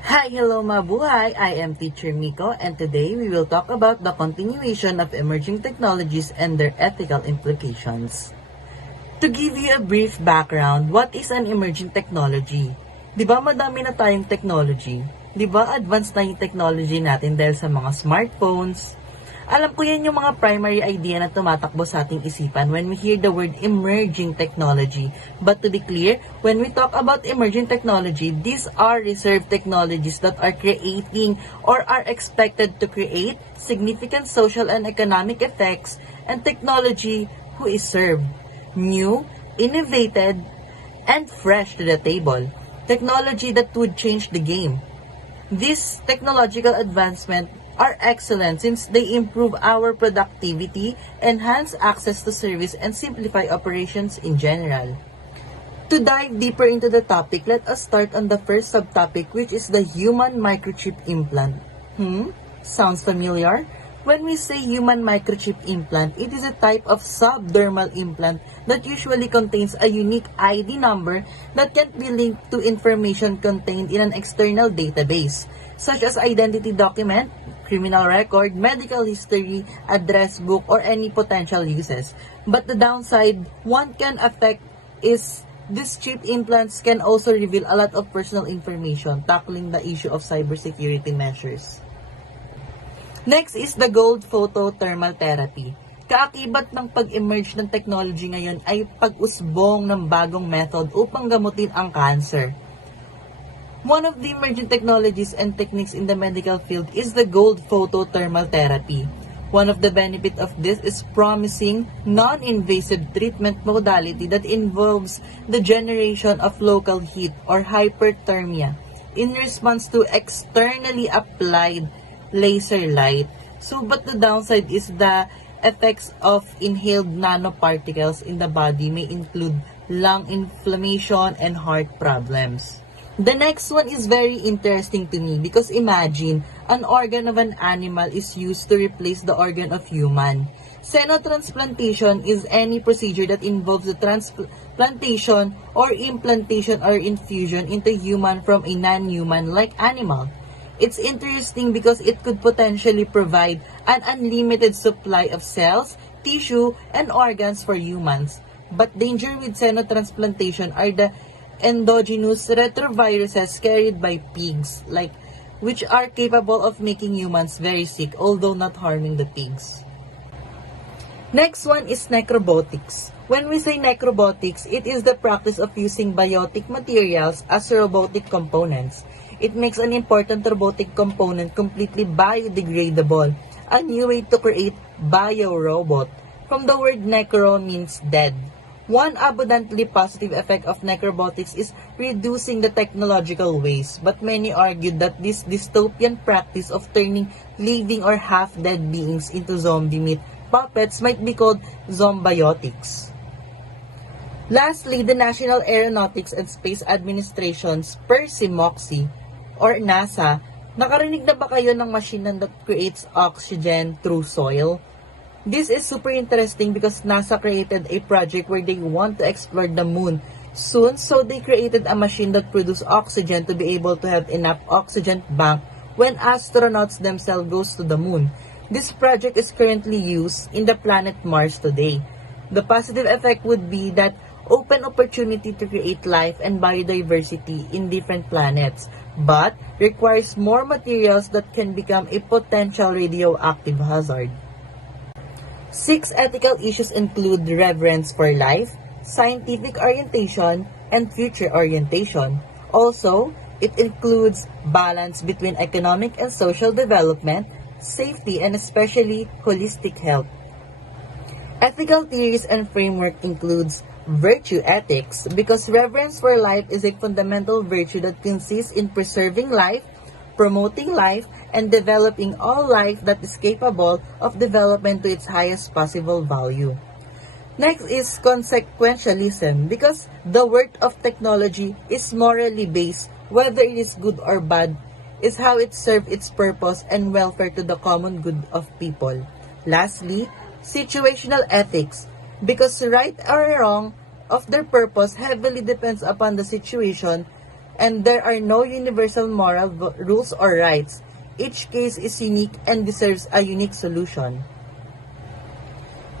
Hi, hello mabuhay! I am Teacher Mico and today we will talk about the continuation of emerging technologies and their ethical implications. To give you a brief background, what is an emerging technology? Di ba madami na tayong technology? Di ba advanced na yung technology natin dahil sa mga smartphones? Alam ko yan yung mga primary idea na tumatakbo sa ating isipan when we hear the word emerging technology. But to be clear, when we talk about emerging technology, these are reserved technologies that are creating or are expected to create significant social and economic effects, and technology who is served new, innovated, and fresh to the table. Technology that would change the game. These technological advancements are excellent since they improve our productivity, enhance access to service, and simplify operations in general. To dive deeper into the topic, let us start on the first subtopic, which is the human microchip implant. Sounds familiar? When we say human microchip implant, it is a type of subdermal implant that usually contains a unique ID number that can be linked to information contained in an external database, such as identity document, criminal record, medical history, address book, or any potential uses. But the downside one can affect is these chip implants can also reveal a lot of personal information, tackling the issue of cybersecurity measures. Next is the gold photo thermal therapy. Kaakibat ng pag-emerge ng technology ngayon ay pag-usbong ng bagong method upang gamutin ang cancer. One of the emerging technologies and techniques in the medical field is the gold photo thermal therapy. One of the benefits of this is promising non-invasive treatment modality that involves the generation of local heat or hyperthermia in response to externally applied laser light. But the downside is the effects of inhaled nanoparticles in the body may include lung inflammation and heart problems. The next one is very interesting to me because imagine an organ of an animal is used to replace the organ of human. Xenotransplantation is any procedure that involves the transplantation or implantation or infusion into human from a non-human like animal. It's interesting because it could potentially provide an unlimited supply of cells, tissue, and organs for humans. But danger with xenotransplantation are the endogenous retroviruses carried by pigs, which are capable of making humans very sick, although not harming the pigs. Next one is necrobotics. When we say necrobotics, it is the practice of using biotic materials as robotic components. It makes an important robotic component completely biodegradable, a new way to create biorobot. From the word necro means dead. One abundantly positive effect of necrobotics is reducing the technological waste, but many argue that this dystopian practice of turning living or half-dead beings into zombie meat puppets might be called zombiotics. Lastly, the National Aeronautics and Space Administration's PERSIMOXI or NASA, nakarinig na ba kayo ng machine that creates oxygen through soil? This is super interesting because NASA created a project where they want to explore the moon soon, so they created a machine that produces oxygen to be able to have enough oxygen bank when astronauts themselves goes to the moon. This project is currently used in the planet Mars today. The positive effect would be that open opportunity to create life and biodiversity in different planets, but requires more materials that can become a potential radioactive hazard. 6 ethical issues include reverence for life, scientific orientation, and future orientation. Also, it includes balance between economic and social development, safety, and especially holistic health. Ethical theories and framework includes virtue ethics because reverence for life is a fundamental virtue that consists in preserving life, promoting life, and developing all life that is capable of development to its highest possible value. Next is consequentialism because the worth of technology is morally based, whether it is good or bad, is how it serves its purpose and welfare to the common good of people. Lastly, situational ethics because right or wrong of their purpose heavily depends upon the situation And there are no universal moral rules or rights. Each case is unique and deserves a unique solution.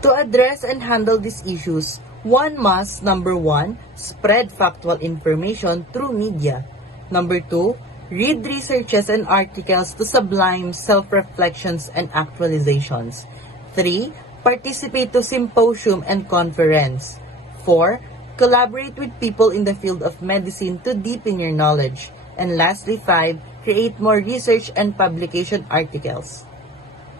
To address and handle these issues, one must, number one, spread factual information through media. Number two, read researches and articles to sublime self-reflections and actualizations. 3. Participate to symposium and conference. 4. Collaborate with people in the field of medicine to deepen your knowledge. And lastly, 5. Create more research and publication articles.